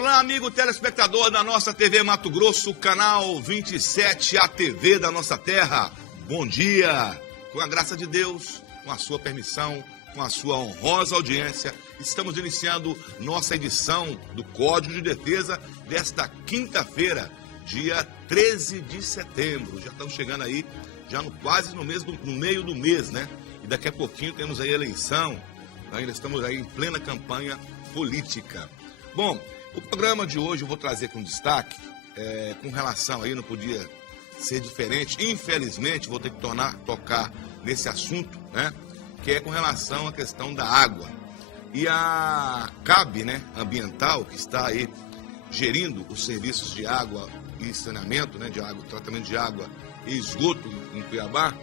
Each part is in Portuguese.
Olá, amigo telespectador da nossa TV Mato Grosso, canal 27, a TV da nossa terra. Bom dia! Com a graça de Deus, com a sua permissão, com a sua honrosa audiência, estamos iniciando nossa edição do Código de Defesa desta quinta-feira, dia 13 de setembro. Já estamos chegando aí, já quase no meio do mês, né? E daqui a pouquinho temos aí a eleição, ainda estamos aí em plena campanha política. Bom, o programa de hoje eu vou trazer com destaque, com relação aí, não podia ser diferente, infelizmente vou ter que tocar nesse assunto, né? Que é com relação à questão da água. E a CAB, né, ambiental, que está aí gerindo os serviços de água e saneamento, né, de água, tratamento de água e esgoto em Cuiabá,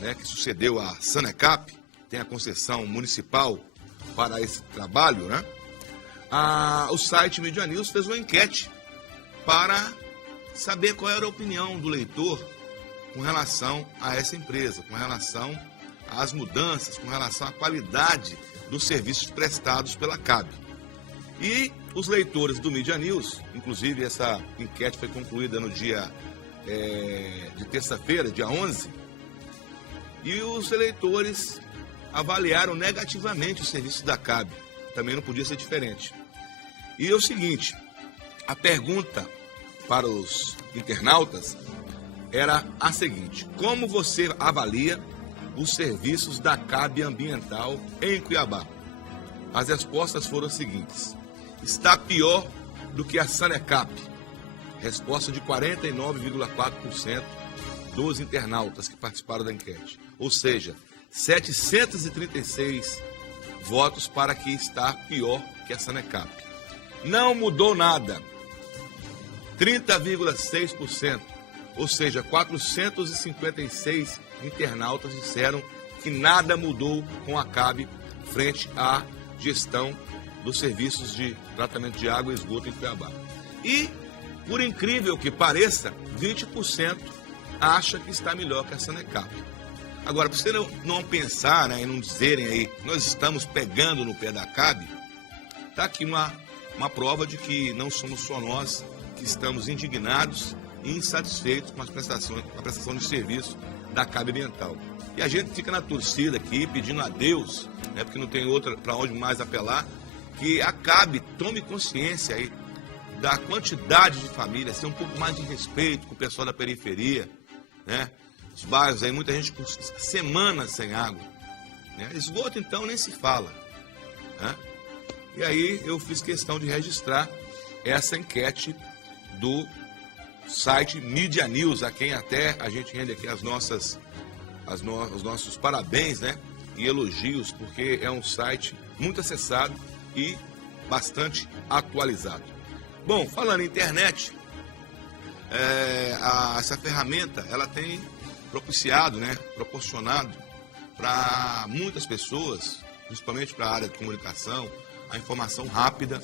né, que sucedeu à Sanecap, tem a concessão municipal para esse trabalho, né? O site Mídia News fez uma enquete para saber qual era a opinião do leitor com relação a essa empresa, com relação às mudanças, com relação à qualidade dos serviços prestados pela CAB. E os leitores do Mídia News, inclusive essa enquete foi concluída no dia de terça-feira, dia 11, e os eleitores avaliaram negativamente os serviços da CAB. Também não podia ser diferente. E é o seguinte, a pergunta para os internautas era a seguinte: como você avalia os serviços da CAB ambiental em Cuiabá? As respostas foram as seguintes: está pior do que a Sanecap. Resposta de 49,4% dos internautas que participaram da enquete. Ou seja, 736 votos para que está pior que a Sanecap. Não mudou nada, 30,6%, ou seja, 456 internautas disseram que nada mudou com a CAB frente à gestão dos serviços de tratamento de água e esgoto em Cuiabá. E, por incrível que pareça, 20% acha que está melhor que a Sanecap. Agora, para você não pensar, né, e não dizerem aí, nós estamos pegando no pé da CAB, está aqui uma prova de que não somos só nós que estamos indignados e insatisfeitos com a prestação de serviço da CAB ambiental. E a gente fica na torcida aqui, pedindo a Deus, né, porque não tem outra para onde mais apelar, que a CAB tome consciência aí da quantidade de famílias, ter um pouco mais de respeito com o pessoal da periferia, né? Os bairros aí, muita gente com semanas sem água, né? Esgoto, então, nem se fala, né? E aí eu fiz questão de registrar essa enquete do site Mídia News, a quem até a gente rende aqui os nossos parabéns, né? E elogios, porque é um site muito acessado e bastante atualizado. Bom, falando em internet, essa ferramenta, ela tem propiciado, né, proporcionado para muitas pessoas, principalmente para a área de comunicação, a informação rápida,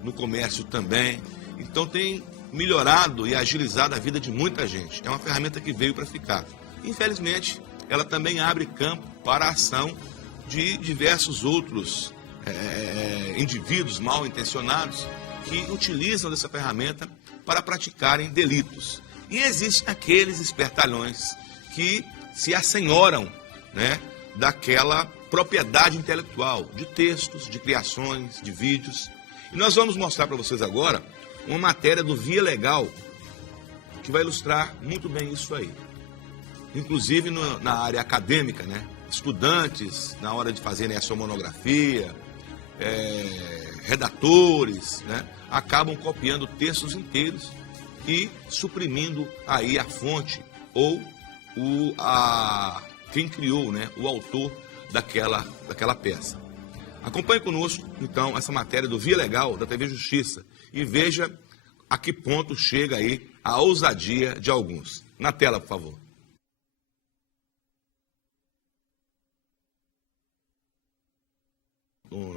no comércio também. Então tem melhorado e agilizado a vida de muita gente. É uma ferramenta que veio para ficar. Infelizmente, ela também abre campo para a ação de diversos outros indivíduos mal intencionados que utilizam dessa ferramenta para praticarem delitos. E existem aqueles espertalhões que se assenhoram, né, daquela propriedade intelectual, de textos, de criações, de vídeos. E nós vamos mostrar para vocês agora uma matéria do Via Legal que vai ilustrar muito bem isso aí. Inclusive na área acadêmica, né? Estudantes, na hora de fazerem a sua monografia, redatores, né, acabam copiando textos inteiros e suprimindo aí a fonte ou quem criou, né, o autor daquela peça. Acompanhe conosco, então, essa matéria do Via Legal, da TV Justiça, e veja a que ponto chega aí a ousadia de alguns. Na tela, por favor.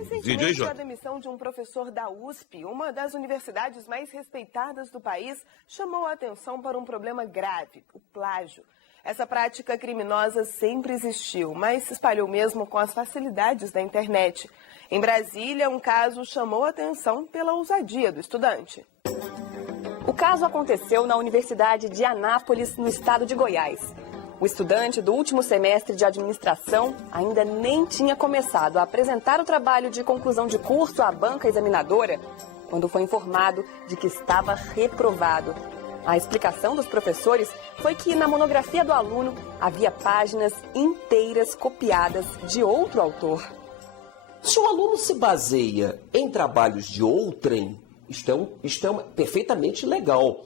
Recentemente, a demissão de um professor da USP, uma das universidades mais respeitadas do país, chamou a atenção para um problema grave, o plágio. Essa prática criminosa sempre existiu, mas se espalhou mesmo com as facilidades da internet. Em Brasília, um caso chamou a atenção pela ousadia do estudante. O caso aconteceu na Universidade de Anápolis, no estado de Goiás. O estudante do último semestre de administração ainda nem tinha começado a apresentar o trabalho de conclusão de curso à banca examinadora quando foi informado de que estava reprovado. A explicação dos professores foi que na monografia do aluno havia páginas inteiras copiadas de outro autor. Se o aluno se baseia em trabalhos de outrem, isto é perfeitamente legal.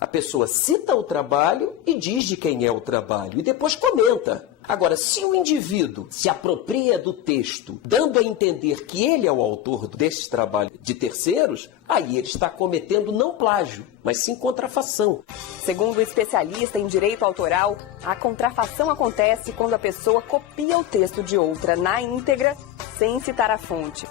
A pessoa cita o trabalho e diz de quem é o trabalho e depois comenta. Agora, se o indivíduo se apropria do texto, dando a entender que ele é o autor desse trabalho de terceiros, aí ele está cometendo não plágio, mas sim contrafação. Segundo o especialista em direito autoral, a contrafação acontece quando a pessoa copia o texto de outra na íntegra, sem citar a fonte.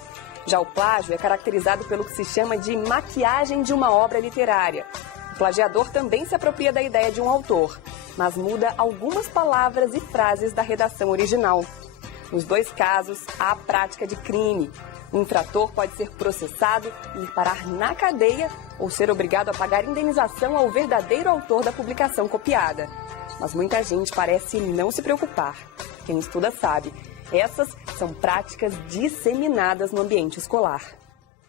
Já o plágio é caracterizado pelo que se chama de maquiagem de uma obra literária. O plagiador também se apropria da ideia de um autor, mas muda algumas palavras e frases da redação original. Nos dois casos, há prática de crime. O infrator pode ser processado e ir parar na cadeia ou ser obrigado a pagar indenização ao verdadeiro autor da publicação copiada. Mas muita gente parece não se preocupar. Quem estuda sabe, essas são práticas disseminadas no ambiente escolar.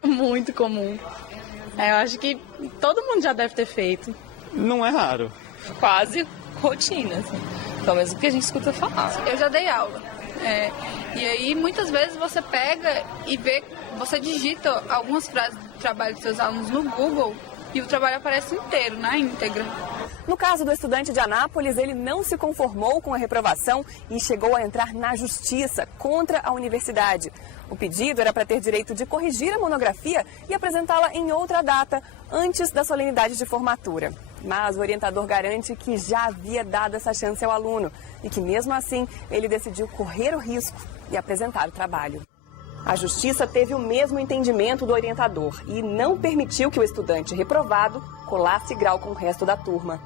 Muito comum. Eu acho que todo mundo já deve ter feito. Não é raro. Quase rotina, assim. Pelo menos o que a gente escuta falar. Eu já dei aula. E aí, muitas vezes, você pega e vê, você digita algumas frases do trabalho dos seus alunos no Google e o trabalho aparece inteiro, na íntegra. No caso do estudante de Anápolis, ele não se conformou com a reprovação e chegou a entrar na justiça contra a universidade. O pedido era para ter direito de corrigir a monografia e apresentá-la em outra data, antes da solenidade de formatura. Mas o orientador garante que já havia dado essa chance ao aluno e que, mesmo assim, ele decidiu correr o risco e apresentar o trabalho. A justiça teve o mesmo entendimento do orientador e não permitiu que o estudante reprovado colasse grau com o resto da turma.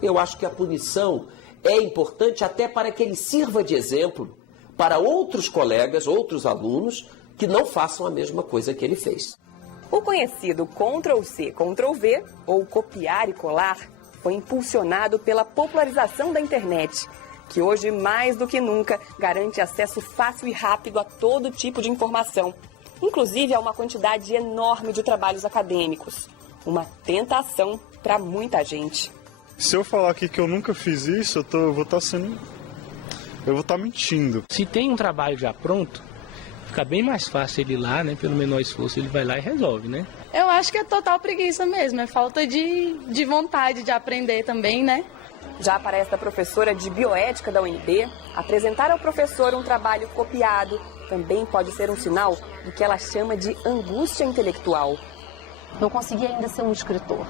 Eu acho que a punição é importante até para que ele sirva de exemplo para outros colegas, outros alunos, que não façam a mesma coisa que ele fez. O conhecido Ctrl+C, Ctrl+V, ou copiar e colar, foi impulsionado pela popularização da internet, que hoje, mais do que nunca, garante acesso fácil e rápido a todo tipo de informação, inclusive a uma quantidade enorme de trabalhos acadêmicos. Uma tentação para muita gente. Se eu falar aqui que eu nunca fiz isso, eu vou estar mentindo. Se tem um trabalho já pronto, fica bem mais fácil ele ir lá, né? Pelo menor esforço, ele vai lá e resolve, né? Eu acho que é total preguiça mesmo, é falta de vontade de aprender também, né? Já para esta professora de bioética da UNB, apresentar ao professor um trabalho copiado também pode ser um sinal do que ela chama de angústia intelectual. Não consegui ainda ser um escritor.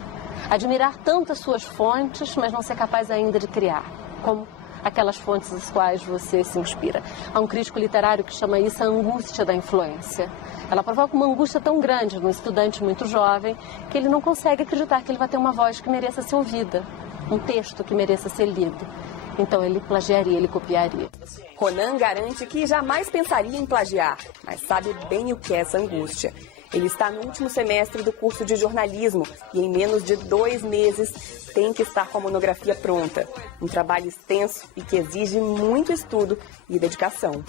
Admirar tanto as suas fontes, mas não ser capaz ainda de criar, como aquelas fontes das quais você se inspira. Há um crítico literário que chama isso a angústia da influência. Ela provoca uma angústia tão grande no estudante muito jovem que ele não consegue acreditar que ele vai ter uma voz que mereça ser ouvida, um texto que mereça ser lido. Então ele plagiaria, ele copiaria. Ronan garante que jamais pensaria em plagiar, mas sabe bem o que é essa angústia. Ele está no último semestre do curso de jornalismo e em menos de 2 meses tem que estar com a monografia pronta. Um trabalho extenso e que exige muito estudo e dedicação.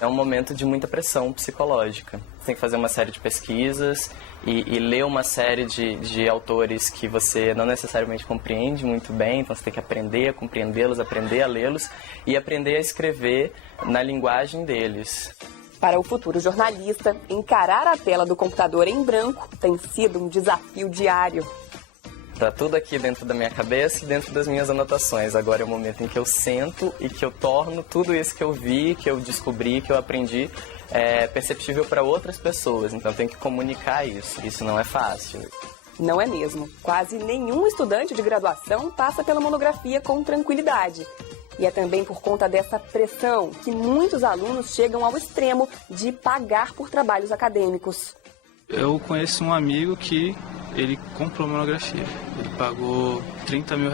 É um momento de muita pressão psicológica. Você tem que fazer uma série de pesquisas e ler uma série de autores que você não necessariamente compreende muito bem, então você tem que aprender a compreendê-los, aprender a lê-los e aprender a escrever na linguagem deles. Para o futuro jornalista, encarar a tela do computador em branco tem sido um desafio diário. Está tudo aqui dentro da minha cabeça e dentro das minhas anotações. Agora é o momento em que eu sento e que eu torno tudo isso que eu vi, que eu descobri, que eu aprendi, perceptível para outras pessoas. Então eu tenho que comunicar isso. Isso não é fácil. Não é mesmo. Quase nenhum estudante de graduação passa pela monografia com tranquilidade. E é também por conta dessa pressão que muitos alunos chegam ao extremo de pagar por trabalhos acadêmicos. Eu conheço um amigo que ele comprou monografia. Ele pagou R$30 mil.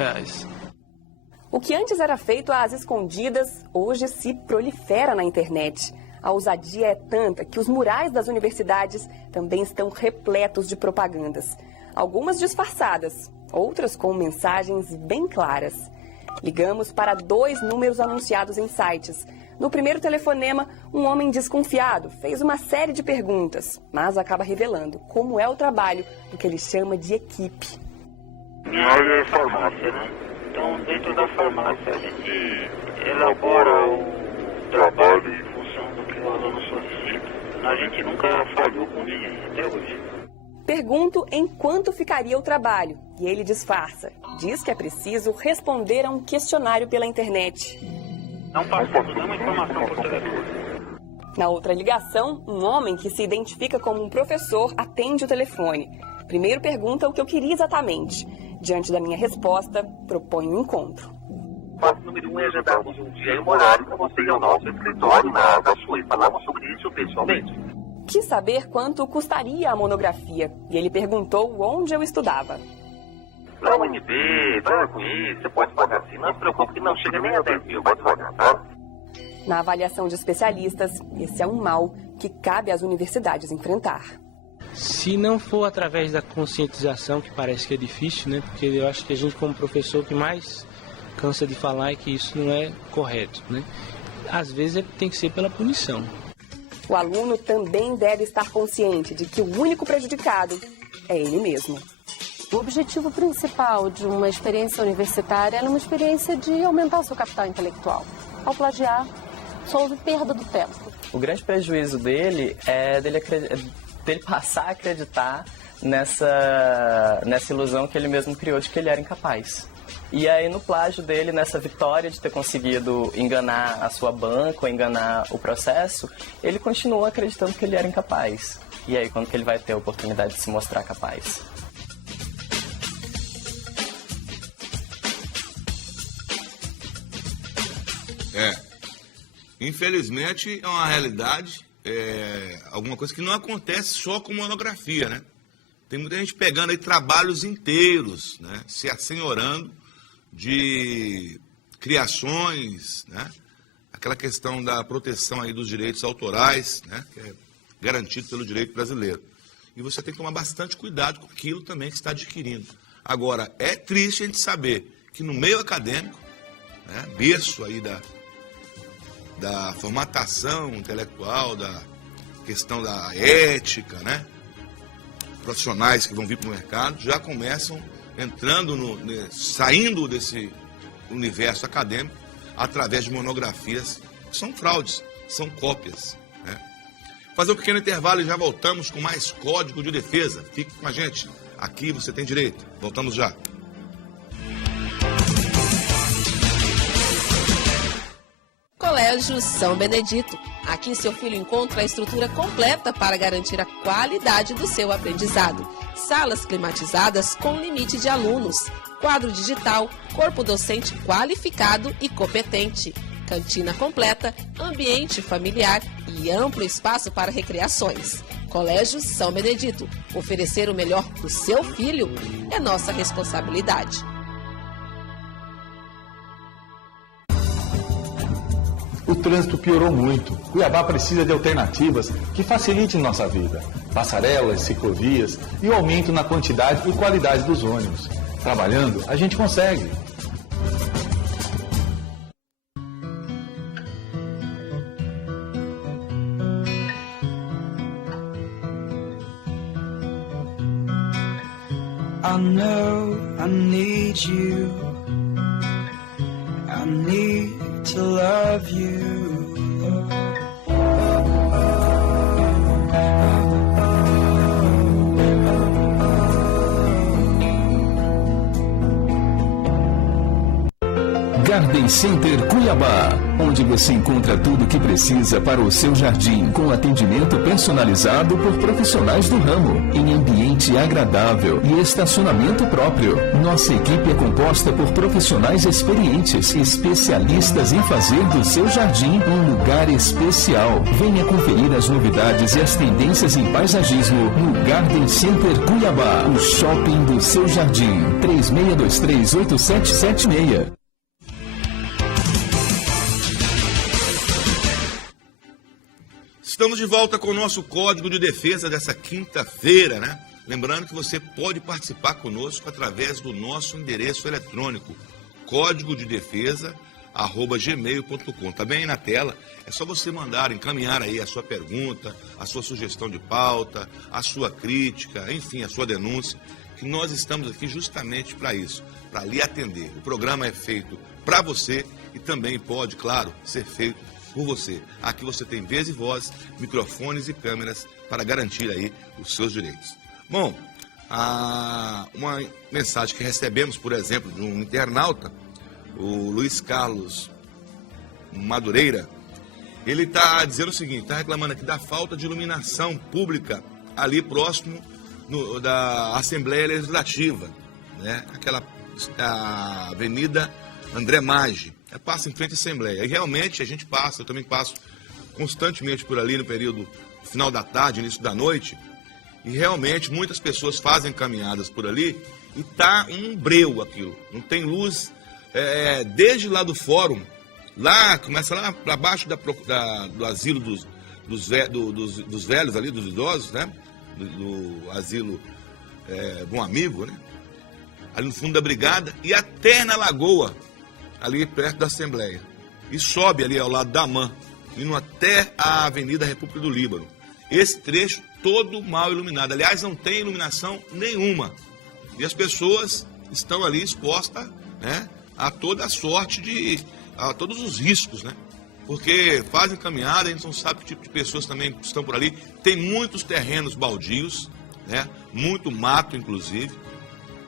O que antes era feito às escondidas, hoje se prolifera na internet. A ousadia é tanta que os murais das universidades também estão repletos de propagandas. Algumas disfarçadas, outras com mensagens bem claras. Ligamos para 2 números anunciados em sites. No primeiro telefonema, um homem desconfiado fez uma série de perguntas, mas acaba revelando como é o trabalho do que ele chama de equipe. Minha área é farmácia, né? Então, dentro da farmácia, a gente elabora o trabalho em função do que o aluno solicita. A gente nunca falhou com ninguém até hoje. Pergunto em quanto ficaria o trabalho e ele disfarça. Diz que é preciso responder a um questionário pela internet. Não passamos nenhuma informação por telefone. Na outra ligação, um homem que se identifica como um professor atende o telefone. Primeiro pergunta o que eu queria exatamente. Diante da minha resposta, propõe um encontro. Passo número 1 é agendarmos um dia e um horário para você ir ao nosso escritório na Asa Sul e falarmos sobre isso pessoalmente. Quis saber quanto custaria a monografia e ele perguntou onde eu estudava. Na UNB, vai com isso, você pode pagar assim, não se preocupe que não chega nem a 10 mil, pode pagar, tá? Na avaliação de especialistas, esse é um mal que cabe às universidades enfrentar. Se não for através da conscientização, que parece que é difícil, né? Porque eu acho que a gente como professor, o que mais cansa de falar é que isso não é correto, né? Às vezes tem que ser pela punição. O aluno também deve estar consciente de que o único prejudicado é ele mesmo. O objetivo principal de uma experiência universitária é uma experiência de aumentar o seu capital intelectual. Ao plagiar, só houve perda do tempo. O grande prejuízo dele é dele passar a acreditar nessa ilusão que ele mesmo criou de que ele era incapaz. E aí no plágio dele, nessa vitória de ter conseguido enganar a sua banca ou enganar o processo, ele continua acreditando que ele era incapaz. E aí quando que ele vai ter a oportunidade de se mostrar capaz? Infelizmente é uma realidade, alguma coisa que não acontece só com monografia, né? Tem muita gente pegando aí trabalhos inteiros, né? Se assenhorando de criações, né? Aquela questão da proteção aí dos direitos autorais, né? Que é garantido pelo direito brasileiro. E você tem que tomar bastante cuidado com aquilo também que está adquirindo. Agora, é triste a gente saber que no meio acadêmico, né? Berço aí da formatação intelectual, da questão da ética, né? Profissionais que vão vir para o mercado já começam entrando, saindo desse universo acadêmico através de monografias que são fraudes, são cópias, né? Fazer um pequeno intervalo e já voltamos com mais Código de Defesa. Fique com a gente, aqui você tem direito. Voltamos já. Colégio São Benedito. Aqui seu filho encontra a estrutura completa para garantir a qualidade do seu aprendizado. Salas climatizadas com limite de alunos, quadro digital, corpo docente qualificado e competente, cantina completa, ambiente familiar e amplo espaço para recreações. Colégio São Benedito. Oferecer o melhor para o seu filho é nossa responsabilidade. O trânsito piorou muito. Cuiabá precisa de alternativas que facilitem nossa vida. Passarelas, ciclovias e o aumento na quantidade e qualidade dos ônibus. Trabalhando, a gente consegue. I know I need you. I need to love you. Garden Center Cuiabá, onde você encontra tudo o que precisa para o seu jardim, com atendimento personalizado por profissionais do ramo, em ambiente agradável e estacionamento próprio. Nossa equipe é composta por profissionais experientes, especialistas em fazer do seu jardim um lugar especial. Venha conferir as novidades e as tendências em paisagismo no Garden Center Cuiabá, o shopping do seu jardim. 36238776. Estamos de volta com o nosso Código de Defesa dessa quinta-feira, né? Lembrando que você pode participar conosco através do nosso endereço eletrônico, códigodedefesa@gmail.com. Tá bem aí na tela, é só você encaminhar aí a sua pergunta, a sua sugestão de pauta, a sua crítica, enfim, a sua denúncia, que nós estamos aqui justamente para isso, para lhe atender. O programa é feito para você e também pode, claro, ser feito por você. Aqui você tem vez e voz, microfones e câmeras para garantir aí os seus direitos. Bom, uma mensagem que recebemos, por exemplo, de um internauta, o Luiz Carlos Madureira, ele está dizendo o seguinte, está reclamando aqui da falta de iluminação pública ali próximo da Assembleia Legislativa, né? A Avenida André Maggi, passa em frente à Assembleia. E realmente a gente passa, eu também passo constantemente por ali no período final da tarde, início da noite, e realmente muitas pessoas fazem caminhadas por ali e tá um breu aquilo, não tem luz, desde lá do fórum, lá, começa lá para baixo do asilo dos velhos ali, dos idosos, né? Do asilo Bom Amigo, né? Ali no fundo da Brigada e até na Lagoa, ali perto da Assembleia. E sobe ali ao lado da AMAN, indo até a Avenida República do Líbano. Esse trecho todo mal iluminado. Aliás, não tem iluminação nenhuma. E as pessoas estão ali expostas, né, a toda a sorte a todos os riscos, né? Porque fazem caminhada, a gente não sabe que tipo de pessoas também estão por ali. Tem muitos terrenos baldios, né? Muito mato, inclusive.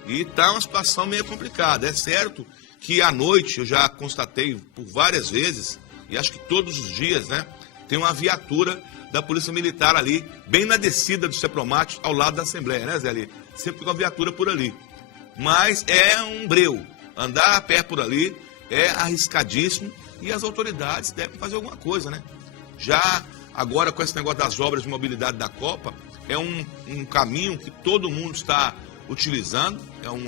E tá uma situação meio complicada. É certo que à noite, eu já constatei por várias vezes, e acho que todos os dias, né? Tem uma viatura da Polícia Militar ali, bem na descida do Cepromate, ao lado da Assembleia, né, Zé? Ali? Sempre com a viatura por ali. Mas é um breu. Andar a pé por ali é arriscadíssimo e as autoridades devem fazer alguma coisa, né? Já agora com esse negócio das obras de mobilidade da Copa, é um caminho que todo mundo está utilizando, é um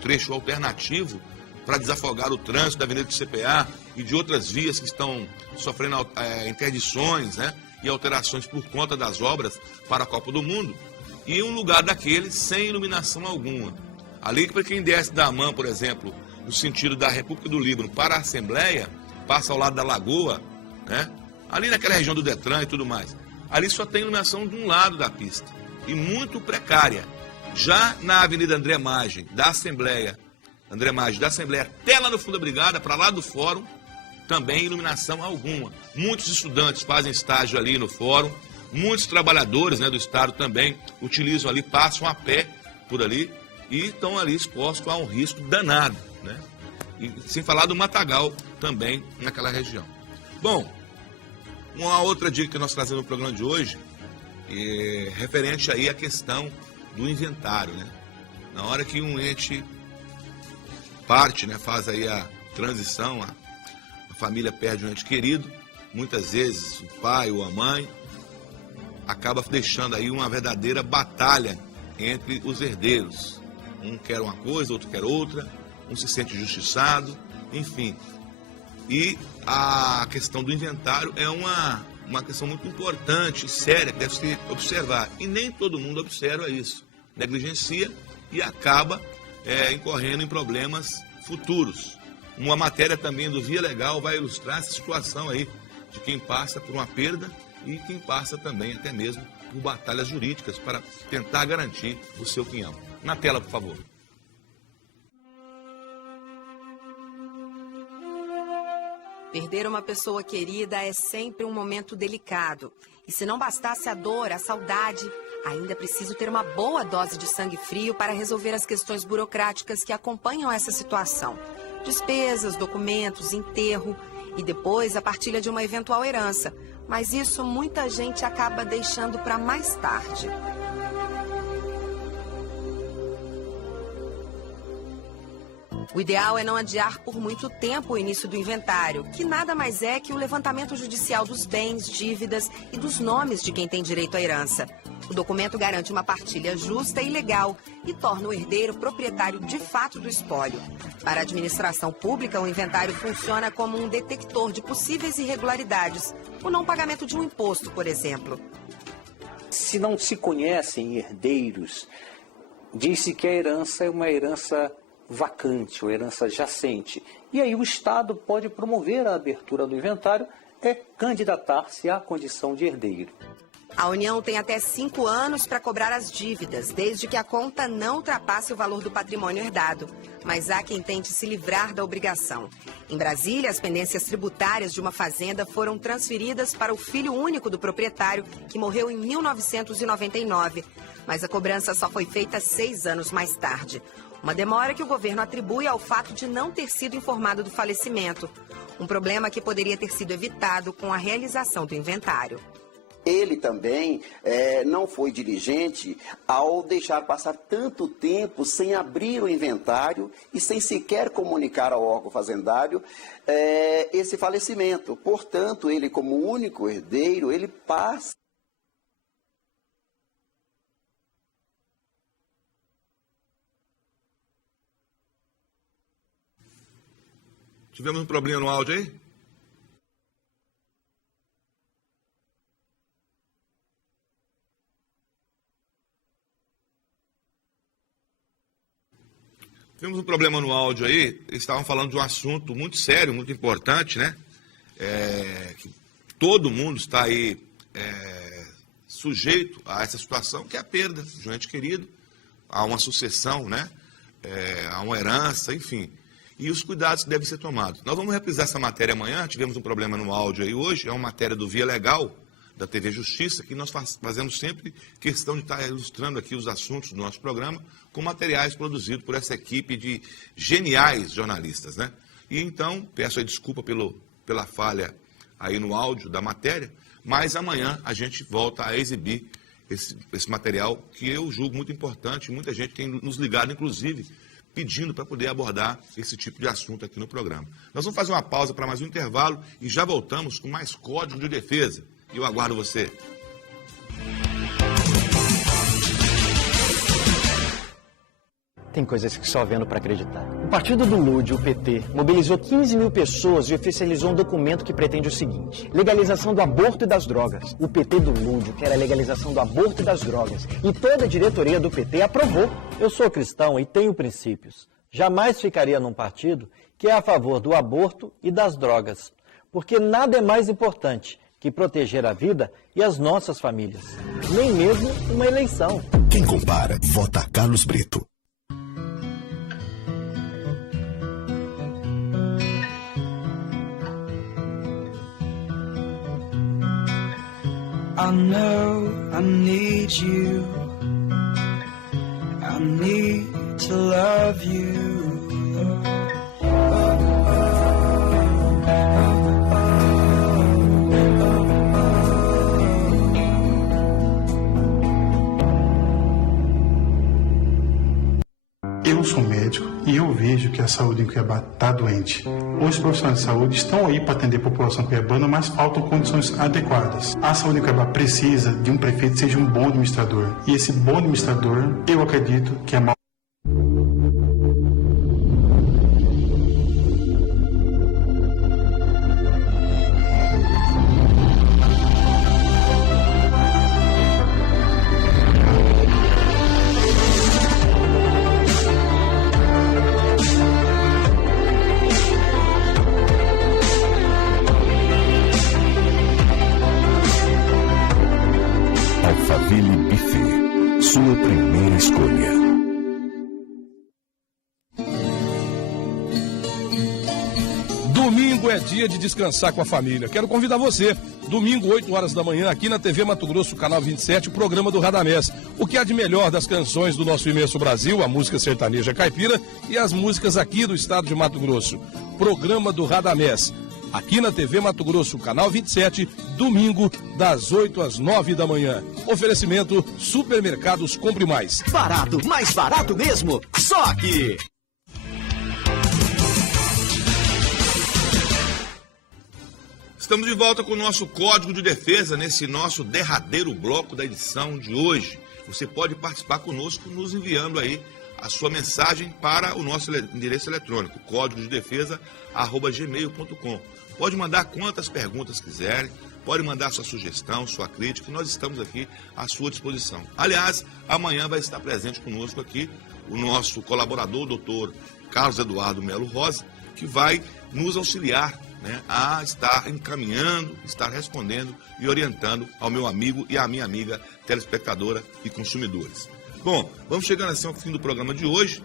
trecho alternativo para desafogar o trânsito da Avenida do CPA e de outras vias que estão sofrendo interdições, né, e alterações por conta das obras para a Copa do Mundo, e um lugar daquele sem iluminação alguma. Ali, para quem desce da AMAN, por exemplo, no sentido da República do Líbano para a Assembleia, passa ao lado da Lagoa, né, ali naquela região do Detran e tudo mais, ali só tem iluminação de um lado da pista, e muito precária. Já na Avenida André Maggi, da Assembleia até lá no fundo da Brigada, para lá do Fórum, também iluminação alguma. Muitos estudantes fazem estágio ali no Fórum, muitos trabalhadores, né, do Estado também utilizam ali, passam a pé por ali e estão ali expostos a um risco danado, né? E sem falar do matagal também naquela região. Bom, uma outra dica que nós trazemos no programa de hoje é referente aí à questão do inventário, né? Na hora que um ente parte, né, faz aí a transição, a família perde um ente querido, muitas vezes o pai ou a mãe acaba deixando aí uma verdadeira batalha entre os herdeiros. Um quer uma coisa, outro quer outra, um se sente injustiçado, enfim. E a questão do inventário é uma questão muito importante e séria que deve se observar. E nem todo mundo observa isso. Negligencia e acaba incorrendo em problemas futuros. Uma matéria também do Via Legal vai ilustrar essa situação aí de quem passa por uma perda e quem passa também até mesmo por batalhas jurídicas para tentar garantir o seu quinhão. Na tela, por favor. Perder uma pessoa querida é sempre um momento delicado. E se não bastasse a dor, a saudade, ainda é preciso ter uma boa dose de sangue frio para resolver as questões burocráticas que acompanham essa situação. Despesas, documentos, enterro e depois a partilha de uma eventual herança. Mas isso muita gente acaba deixando para mais tarde. O ideal é não adiar por muito tempo o início do inventário, que nada mais é que o levantamento judicial dos bens, dívidas e dos nomes de quem tem direito à herança. O documento garante uma partilha justa e legal e torna o herdeiro proprietário de fato do espólio. Para a administração pública, o inventário funciona como um detector de possíveis irregularidades, o não pagamento de um imposto, por exemplo. Se não se conhecem herdeiros, diz-se que a herança é uma herança vacante, uma herança jacente. E aí o Estado pode promover a abertura do inventário e candidatar-se à condição de herdeiro. A União tem até 5 anos para cobrar as dívidas, desde que a conta não ultrapasse o valor do patrimônio herdado. Mas há quem tente se livrar da obrigação. Em Brasília, as pendências tributárias de uma fazenda foram transferidas para o filho único do proprietário, que morreu em 1999. Mas a cobrança só foi feita 6 anos mais tarde. Uma demora que o governo atribui ao fato de não ter sido informado do falecimento. Um problema que poderia ter sido evitado com a realização do inventário. Ele também não foi diligente ao deixar passar tanto tempo sem abrir o inventário e sem sequer comunicar ao órgão fazendário esse falecimento. Portanto, ele como único herdeiro, ele passa. Tivemos um problema no áudio aí? Tivemos um problema no áudio aí, eles estavam falando de um assunto muito sério, muito importante, né? Que todo mundo está aí sujeito a essa situação, que é a perda de um ente querido, a uma sucessão, né? A uma herança, enfim. E os cuidados que devem ser tomados. Nós vamos reprisar essa matéria amanhã, tivemos um problema no áudio aí hoje, é uma matéria do Via Legal, da TV Justiça, que nós fazemos sempre questão de estar ilustrando aqui os assuntos do nosso programa com materiais produzidos por essa equipe de geniais jornalistas, né? E então, peço aí desculpa pela falha aí no áudio da matéria, mas amanhã a gente volta a exibir esse material que eu julgo muito importante, muita gente tem nos ligado, inclusive, pedindo para poder abordar esse tipo de assunto aqui no programa. Nós vamos fazer uma pausa para mais um intervalo e já voltamos com mais Código de Defesa. E eu aguardo você. Tem coisas que só vendo para acreditar. O partido do Lude, o PT, mobilizou 15 mil pessoas e oficializou um documento que pretende o seguinte: legalização do aborto e das drogas. O PT do Lude quer a legalização do aborto e das drogas. E toda a diretoria do PT aprovou. Eu sou cristão e tenho princípios. Jamais ficaria num partido que é a favor do aborto e das drogas. Porque nada é mais importante que proteger a vida e as nossas famílias. Nem mesmo uma eleição. Quem compara, vota Carlos Brito. I know I need you. I need to love you. Eu sou médico e eu vejo que a saúde em Cuiabá está doente. Os profissionais de saúde estão aí para atender a população cuiabana, mas faltam condições adequadas. A saúde em Cuiabá precisa de um prefeito que seja um bom administrador. E esse bom administrador, eu acredito que é mal. Alphaville Buffet, sua primeira escolha. Domingo é dia de descansar com a família. Quero convidar você. Domingo, 8 horas da manhã, aqui na TV Mato Grosso, canal 27, o programa do Radamés. O que há de melhor das canções do nosso imenso Brasil, a música sertaneja caipira e as músicas aqui do estado de Mato Grosso. Programa do Radamés. Aqui na TV Mato Grosso, canal 27, domingo, das 8 às 9 da manhã. Oferecimento Supermercados Compre Mais. Barato, mais barato mesmo, só aqui. Estamos de volta com o nosso Código de Defesa nesse nosso derradeiro bloco da edição de hoje. Você pode participar conosco nos enviando aí a sua mensagem para o nosso endereço eletrônico, códigodedefesa@gmail.com. Pode mandar quantas perguntas quiserem, pode mandar sua sugestão, sua crítica, nós estamos aqui à sua disposição. Aliás, amanhã vai estar presente conosco aqui o nosso colaborador, o doutor Carlos Eduardo Melo Rosa, que vai nos auxiliar, né, a estar encaminhando, estar respondendo e orientando ao meu amigo e à minha amiga telespectadora e consumidores. Bom, vamos chegando assim ao fim do programa de hoje,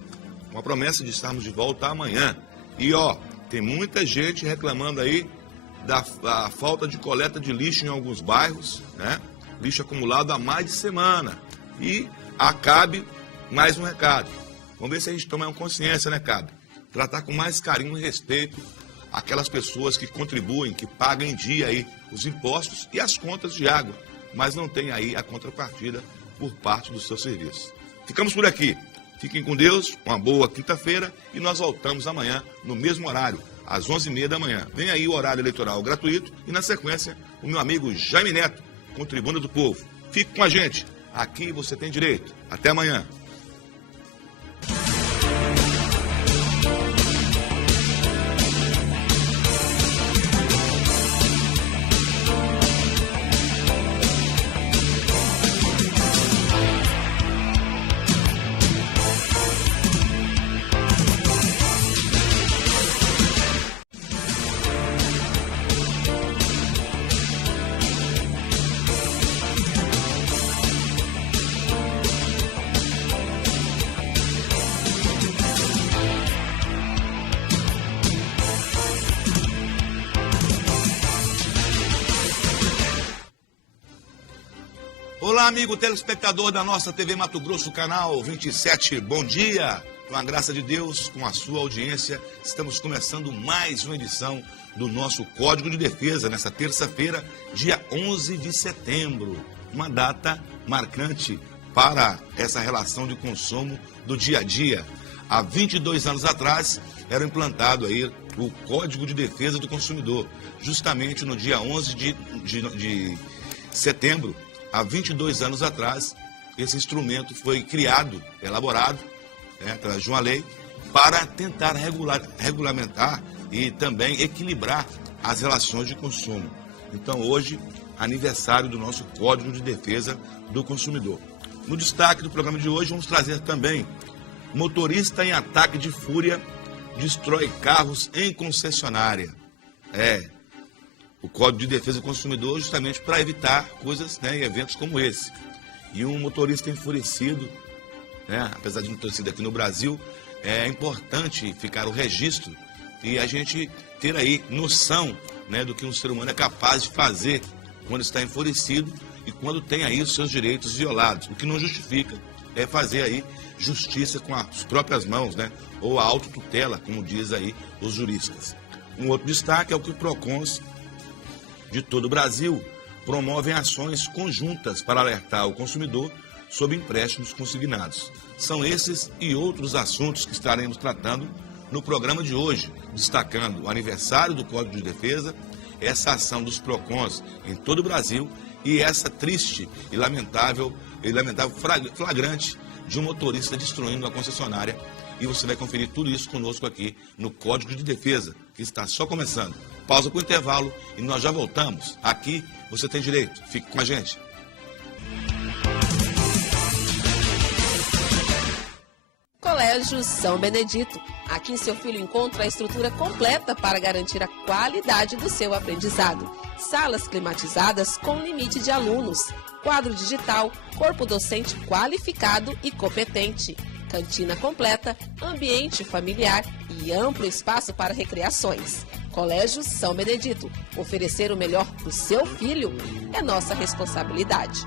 com a promessa de estarmos de volta amanhã. E tem muita gente reclamando aí da falta de coleta de lixo em alguns bairros, né? Lixo acumulado há mais de semana. E a CAB, mais um recado. Vamos ver se a gente toma consciência, né, CAB? Tratar com mais carinho e respeito aquelas pessoas que contribuem, que pagam em dia aí os impostos e as contas de água, mas não tem aí a contrapartida por parte do seu serviço. Ficamos por aqui. Fiquem com Deus, uma boa quinta-feira e nós voltamos amanhã no mesmo horário, às 11h30 da manhã. Vem aí o horário eleitoral gratuito e na sequência o meu amigo Jaime Neto, com Tribuna do Povo. Fique com a gente. Aqui você tem direito. Até amanhã. Olá, amigo telespectador da nossa TV Mato Grosso, canal 27, bom dia! Com a graça de Deus, com a sua audiência, estamos começando mais uma edição do nosso Código de Defesa, nessa terça-feira, dia 11 de setembro. Uma data marcante para essa relação de consumo do dia a dia. Há 22 anos atrás, era implantado aí o Código de Defesa do Consumidor, justamente no dia 11 de setembro. Há 22 anos atrás, esse instrumento foi criado, elaborado, através de uma lei, para tentar regulamentar e também equilibrar as relações de consumo. Então, hoje, aniversário do nosso Código de Defesa do Consumidor. No destaque do programa de hoje, vamos trazer também: motorista em ataque de fúria destrói carros em concessionária. O Código de Defesa do Consumidor justamente para evitar coisas, e eventos como esse. E um motorista enfurecido, apesar de não ter sido aqui no Brasil, é importante ficar o registro e a gente ter aí noção, do que um ser humano é capaz de fazer quando está enfurecido e quando tem aí os seus direitos violados. O que não justifica é fazer aí justiça com as próprias mãos, ou a autotutela, como diz aí os juristas. Um outro destaque é o que o PROCONs de todo o Brasil promovem ações conjuntas para alertar o consumidor sobre empréstimos consignados. São esses e outros assuntos que estaremos tratando no programa de hoje, destacando o aniversário do Código de Defesa, essa ação dos PROCONs em todo o Brasil e essa triste e lamentável flagrante de um motorista destruindo uma concessionária. E você vai conferir tudo isso conosco aqui no Código de Defesa, que está só começando. Pausa para o intervalo e nós já voltamos. Aqui você tem direito. Fique com a gente. Colégio São Benedito. Aqui seu filho encontra a estrutura completa para garantir a qualidade do seu aprendizado. Salas climatizadas com limite de alunos. Quadro digital, corpo docente qualificado e competente. Cantina completa, ambiente familiar e amplo espaço para recreações. Colégio São Benedito. Oferecer o melhor para o seu filho é nossa responsabilidade.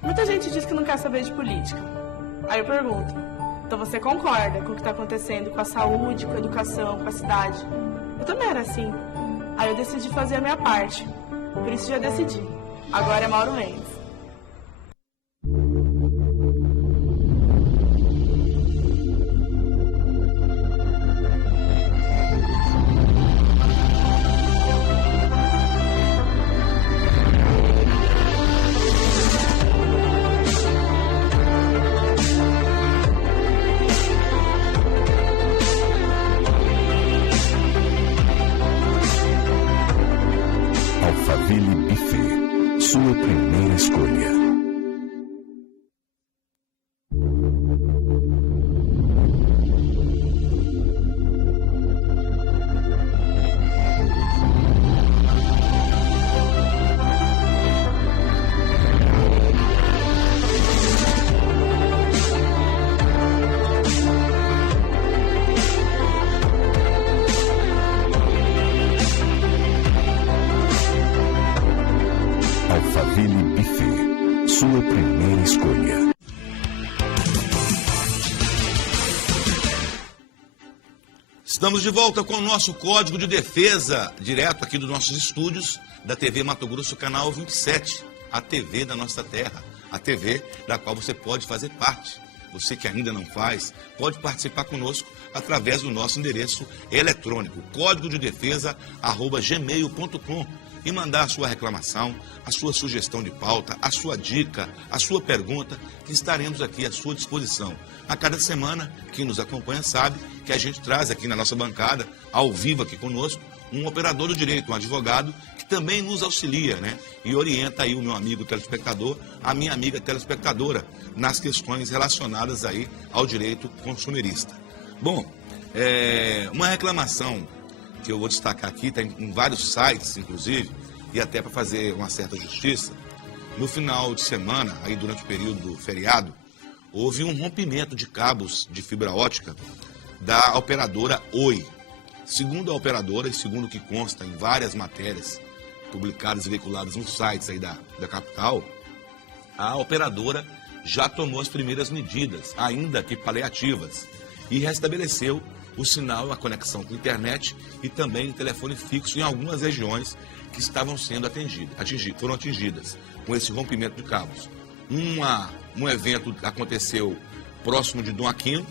Muita gente diz que não quer saber de política. Aí eu pergunto, então você concorda com o que está acontecendo com a saúde, com a educação, com a cidade? Eu também era assim. Aí eu decidi fazer a minha parte. Por isso já decidi. Agora é Mauro Mendes. Alphaville Buffet, sua primeira escolha. Alphaville Buffet, sua primeira escolha. Estamos de volta com o nosso Código de Defesa, direto aqui dos nossos estúdios da TV Mato Grosso, canal 27, a TV da nossa terra, a TV da qual você pode fazer parte. Você que ainda não faz, pode participar conosco através do nosso endereço eletrônico, códigodedefesa@gmail.com, e mandar a sua reclamação, a sua sugestão de pauta, a sua dica, a sua pergunta, que estaremos aqui à sua disposição. A cada semana, quem nos acompanha sabe que a gente traz aqui na nossa bancada, ao vivo aqui conosco, um operador do direito, um advogado, que também nos auxilia, né? E orienta aí o meu amigo telespectador, a minha amiga telespectadora, nas questões relacionadas aí ao direito consumerista. Bom, uma reclamação que eu vou destacar aqui, está em vários sites, inclusive, e até para fazer uma certa justiça. No final de semana, aí durante o período do feriado, houve um rompimento de cabos de fibra ótica da operadora Oi. Segundo a operadora, e segundo o que consta em várias matérias publicadas e veiculadas nos sites aí da capital, a operadora já tomou as primeiras medidas, ainda que paliativas, e restabeleceu o sinal, a conexão com a internet e também o telefone fixo em algumas regiões que estavam sendo foram atingidas com esse rompimento de cabos. Um evento aconteceu próximo de Dom Aquino,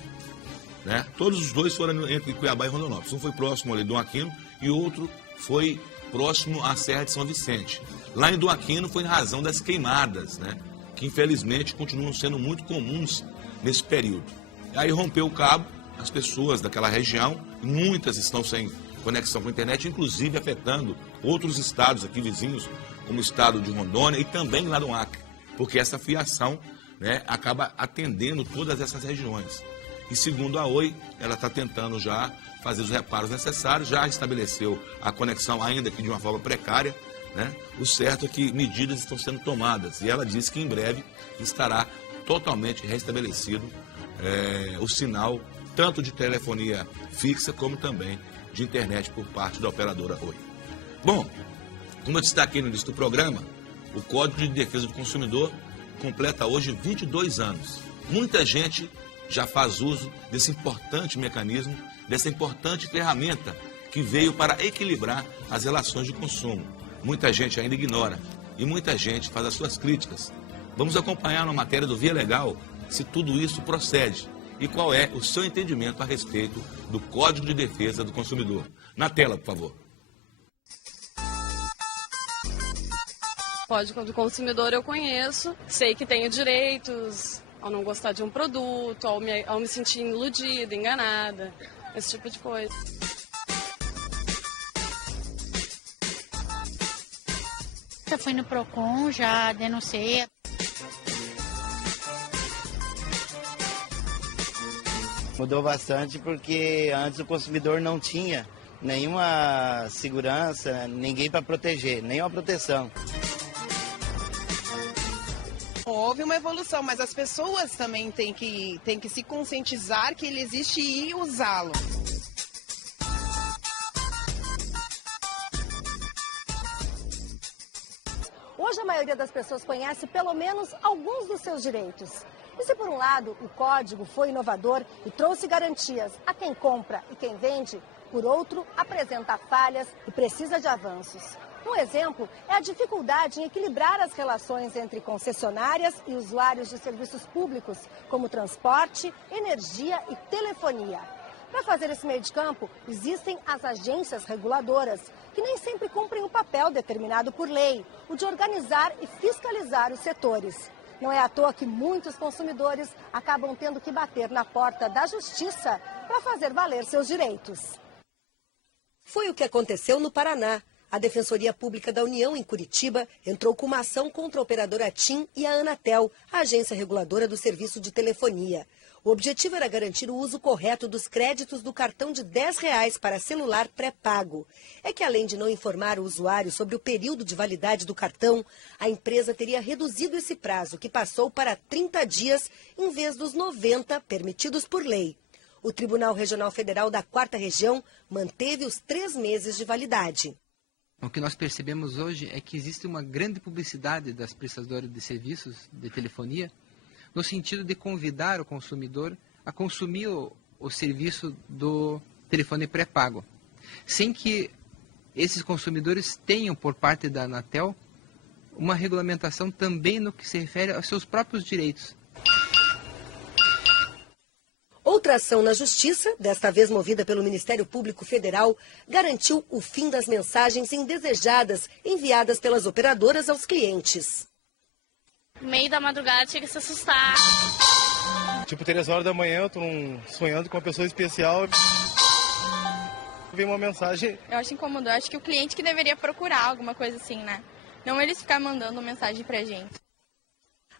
né? Todos os dois foram entre Cuiabá e Rondonópolis. Um foi próximo ali de Dom Aquino e outro foi próximo à Serra de São Vicente. Lá em Dom Aquino foi em razão das queimadas, né? Que infelizmente continuam sendo muito comuns nesse período. Aí rompeu o cabo, as pessoas daquela região, muitas estão sem conexão com a internet, inclusive afetando outros estados aqui vizinhos, como o estado de Rondônia e também lá no Acre, porque essa fiação, né, acaba atendendo todas essas regiões. E segundo a Oi, ela está tentando já fazer os reparos necessários, já estabeleceu a conexão, ainda que de uma forma precária, né? O certo é que medidas estão sendo tomadas e ela disse que em breve estará totalmente restabelecido o sinal tanto de telefonia fixa como também de internet por parte da operadora Oi. Bom, como eu destaquei no início do programa, o Código de Defesa do Consumidor completa hoje 22 anos. Muita gente já faz uso desse importante mecanismo, dessa importante ferramenta que veio para equilibrar as relações de consumo. Muita gente ainda ignora e muita gente faz as suas críticas. Vamos acompanhar na matéria do Via Legal se tudo isso procede e qual é o seu entendimento a respeito do Código de Defesa do Consumidor. Na tela, por favor. Código do Consumidor eu conheço, sei que tenho direitos ao não gostar de um produto, ao me sentir iludida, enganada, esse tipo de coisa. Eu fui no Procon, já denunciei. Mudou bastante porque antes o consumidor não tinha nenhuma segurança, ninguém para proteger, nenhuma proteção. Houve uma evolução, mas as pessoas também têm que se conscientizar que ele existe e usá-lo. Hoje a maioria das pessoas conhece pelo menos alguns dos seus direitos. E se por um lado o código foi inovador e trouxe garantias a quem compra e quem vende, por outro apresenta falhas e precisa de avanços. Um exemplo é a dificuldade em equilibrar as relações entre concessionárias e usuários de serviços públicos, como transporte, energia e telefonia. Para fazer esse meio de campo, existem as agências reguladoras, que nem sempre cumprem o papel determinado por lei, o de organizar e fiscalizar os setores. Não é à toa que muitos consumidores acabam tendo que bater na porta da justiça para fazer valer seus direitos. Foi o que aconteceu no Paraná. A Defensoria Pública da União, em Curitiba, entrou com uma ação contra a operadora TIM e a Anatel, a agência reguladora do serviço de telefonia. O objetivo era garantir o uso correto dos créditos do cartão de R$10 para celular pré-pago. É que, além de não informar o usuário sobre o período de validade do cartão, a empresa teria reduzido esse prazo, que passou para 30 dias, em vez dos 90 permitidos por lei. O Tribunal Regional Federal da 4ª Região manteve os 3 meses de validade. O que nós percebemos hoje é que existe uma grande publicidade das prestadoras de serviços de telefonia, no sentido de convidar o consumidor a consumir o serviço do telefone pré-pago, sem que esses consumidores tenham, por parte da Anatel, uma regulamentação também no que se refere aos seus próprios direitos. Outra ação na Justiça, desta vez movida pelo Ministério Público Federal, garantiu o fim das mensagens indesejadas enviadas pelas operadoras aos clientes. No meio da madrugada tinha que se assustar. Tipo, 3 horas da manhã, eu tô sonhando com uma pessoa especial. Vem uma mensagem. Eu acho incômodo, eu acho que o cliente que deveria procurar alguma coisa assim, né? Não eles ficar mandando mensagem pra gente.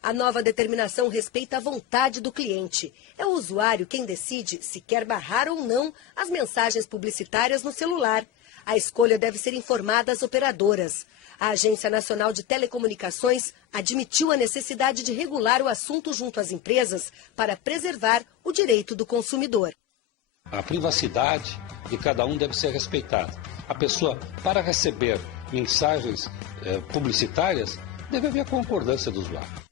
A nova determinação respeita a vontade do cliente. É o usuário quem decide se quer barrar ou não as mensagens publicitárias no celular. A escolha deve ser informada às operadoras. A Agência Nacional de Telecomunicações admitiu a necessidade de regular o assunto junto às empresas para preservar o direito do consumidor. A privacidade de cada um deve ser respeitada. A pessoa, para receber mensagens publicitárias, deve haver a concordância do usuário.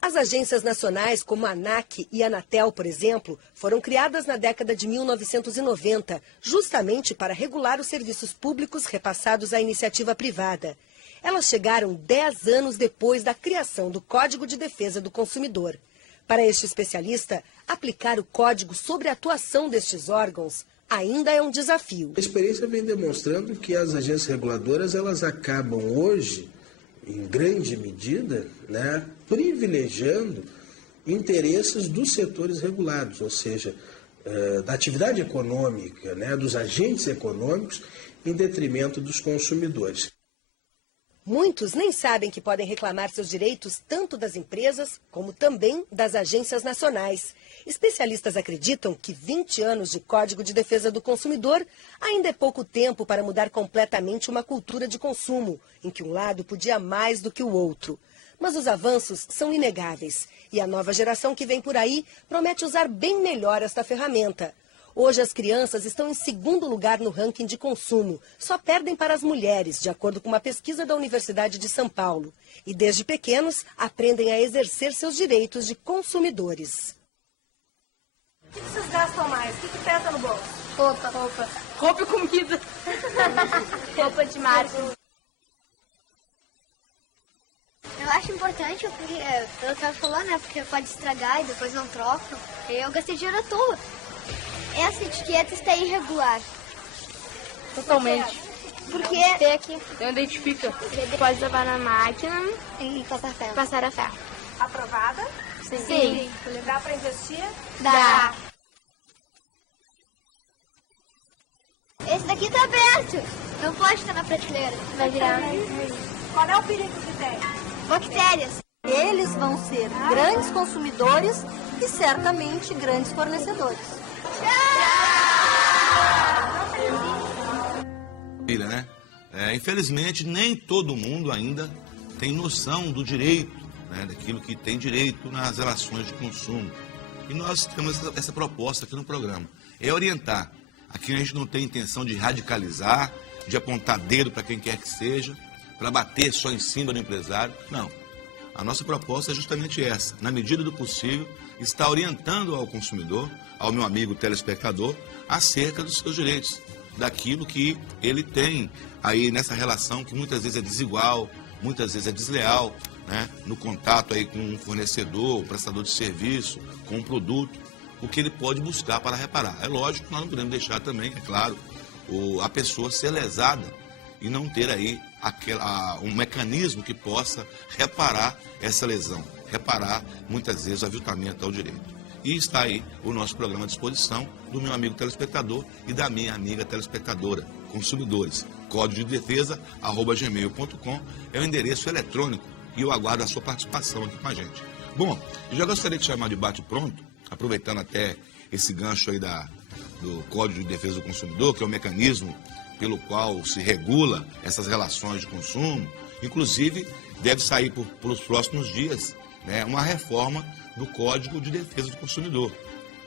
As agências nacionais, como a ANAC e a Anatel, por exemplo, foram criadas na década de 1990, justamente para regular os serviços públicos repassados à iniciativa privada. Elas chegaram 10 anos depois da criação do Código de Defesa do Consumidor. Para este especialista, aplicar o código sobre a atuação destes órgãos ainda é um desafio. A experiência vem demonstrando que as agências reguladoras elas acabam hoje, em grande medida, privilegiando interesses dos setores regulados, ou seja, da atividade econômica, dos agentes econômicos, em detrimento dos consumidores. Muitos nem sabem que podem reclamar seus direitos tanto das empresas como também das agências nacionais. Especialistas acreditam que 20 anos de Código de Defesa do Consumidor ainda é pouco tempo para mudar completamente uma cultura de consumo, em que um lado podia mais do que o outro. Mas os avanços são inegáveis e a nova geração que vem por aí promete usar bem melhor esta ferramenta. Hoje as crianças estão em segundo lugar no ranking de consumo, só perdem para as mulheres, de acordo com uma pesquisa da Universidade de São Paulo. E desde pequenos aprendem a exercer seus direitos de consumidores. O que vocês gastam mais? O que pesa no bolso? Roupa e comida. Roupa de marca. Eu acho importante, porque, pelo que ela falou, porque pode estragar e depois não troca. Eu gastei dinheiro à toa. Essa etiqueta está irregular. Totalmente. Porque tem aqui, não identifica. Pode levar na máquina e passar ferro. Passar a ferro. Aprovada? Sim. Dá para investir? Dá. Esse daqui tá aberto. Não pode estar na prateleira. Vai virar. Qual é o perigo que tem? Bactérias. Eles vão ser grandes consumidores e certamente grandes fornecedores. Infelizmente, nem todo mundo ainda tem noção do direito, daquilo que tem direito nas relações de consumo. E nós temos essa proposta aqui no programa, é orientar. Aqui a gente não tem intenção de radicalizar, de apontar dedo para quem quer que seja, para bater só em cima do empresário. Não. A nossa proposta é justamente essa, na medida do possível, está orientando ao consumidor, ao meu amigo telespectador, acerca dos seus direitos, daquilo que ele tem aí nessa relação que muitas vezes é desigual, muitas vezes é desleal, no contato aí com um fornecedor, um prestador de serviço, com um produto, o que ele pode buscar para reparar. É lógico que nós não podemos deixar também, é claro, a pessoa ser lesada e não ter aí um mecanismo que possa reparar essa lesão, reparar muitas vezes o aviltamento ao direito. E está aí o nosso programa à disposição do meu amigo telespectador e da minha amiga telespectadora, consumidores. Código de Defesa, @gmail.com é o endereço eletrônico e eu aguardo a sua participação aqui com a gente. Bom, eu já gostaria de chamar de bate-pronto, aproveitando até esse gancho aí do Código de Defesa do Consumidor, que é o mecanismo pelo qual se regula essas relações de consumo. Inclusive, deve sair pelos próximos dias, né, uma reforma do Código de Defesa do Consumidor,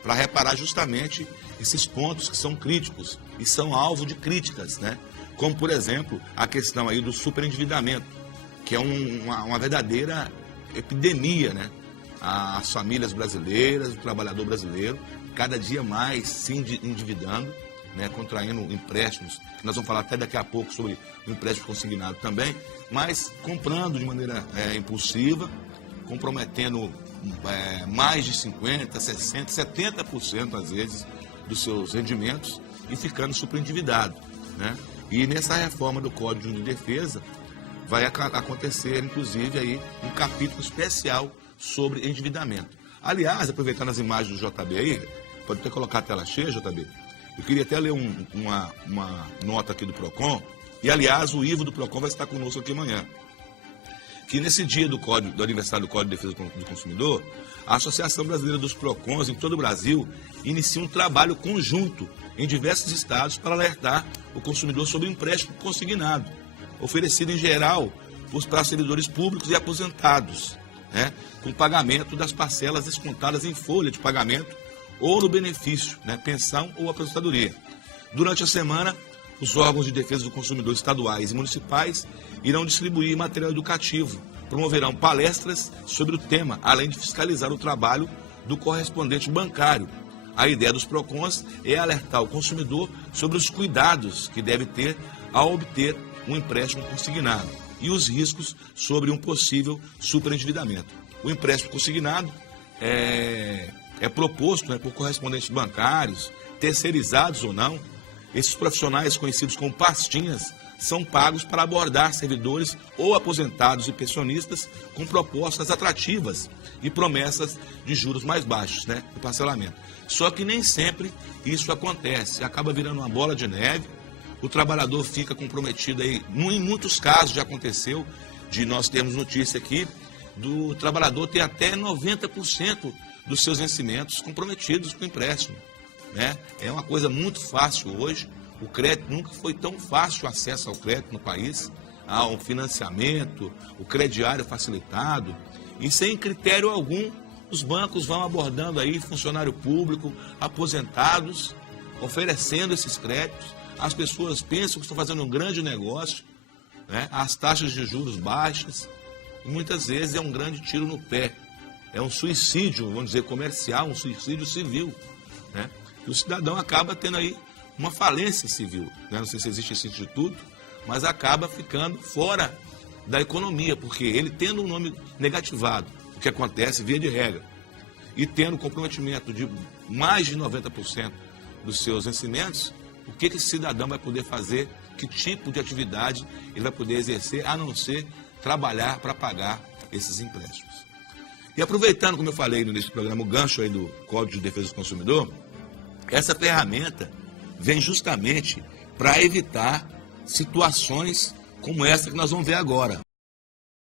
para reparar justamente esses pontos que são críticos e são alvo de críticas, né? Como, por exemplo, a questão aí do superendividamento, que é uma verdadeira epidemia, né? As famílias brasileiras, o trabalhador brasileiro, cada dia mais se endividando, né? Contraindo empréstimos, que nós vamos falar até daqui a pouco sobre o empréstimo consignado também, mas comprando de maneira impulsiva, comprometendo mais de 50%, 60%, 70% às vezes dos seus rendimentos e ficando superendividado, né? E nessa reforma do Código de Defesa vai acontecer, inclusive, aí um capítulo especial sobre endividamento. Aliás, aproveitando as imagens do JB aí, pode até colocar a tela cheia, JB, eu queria até ler uma nota aqui do PROCON, e aliás o Ivo do PROCON vai estar conosco aqui amanhã. Que nesse dia do aniversário do Código de Defesa do Consumidor, a Associação Brasileira dos PROCONs em todo o Brasil inicia um trabalho conjunto em diversos estados para alertar o consumidor sobre o empréstimo consignado, oferecido em geral para servidores públicos e aposentados, né, com pagamento das parcelas descontadas em folha de pagamento ou no benefício, né, pensão ou aposentadoria. Durante a semana, os órgãos de defesa do consumidor estaduais e municipais irão distribuir material educativo, promoverão palestras sobre o tema, além de fiscalizar o trabalho do correspondente bancário. A ideia dos PROCONs é alertar o consumidor sobre os cuidados que deve ter ao obter um empréstimo consignado e os riscos sobre um possível superendividamento. O empréstimo consignado é proposto, né, por correspondentes bancários, terceirizados ou não. Esses profissionais, conhecidos como pastinhas, são pagos para abordar servidores ou aposentados e pensionistas com propostas atrativas e promessas de juros mais baixos, né, do parcelamento. Só que nem sempre isso acontece, acaba virando uma bola de neve, o trabalhador fica comprometido aí, em muitos casos já aconteceu, de nós termos notícia aqui, do trabalhador ter até 90% dos seus vencimentos comprometidos com o empréstimo, né? É uma coisa muito fácil hoje, o crédito nunca foi tão fácil o acesso ao crédito no país, ao financiamento, o crediário facilitado, e sem critério algum, os bancos vão abordando aí funcionário público, aposentados, oferecendo esses créditos, as pessoas pensam que estão fazendo um grande negócio, né? As taxas de juros baixas, e muitas vezes é um grande tiro no pé, é um suicídio, vamos dizer, comercial, um suicídio civil, né? E o cidadão acaba tendo aí uma falência civil, né? Não sei se existe esse instituto, mas acaba ficando fora da economia, porque ele tendo um nome negativado, o que acontece via de regra, e tendo comprometimento de mais de 90% dos seus vencimentos, o que esse cidadão vai poder fazer, que tipo de atividade ele vai poder exercer, a não ser trabalhar para pagar esses empréstimos. E aproveitando, como eu falei no início do programa, o gancho aí do Código de Defesa do Consumidor, essa ferramenta vem justamente para evitar situações como essa que nós vamos ver agora.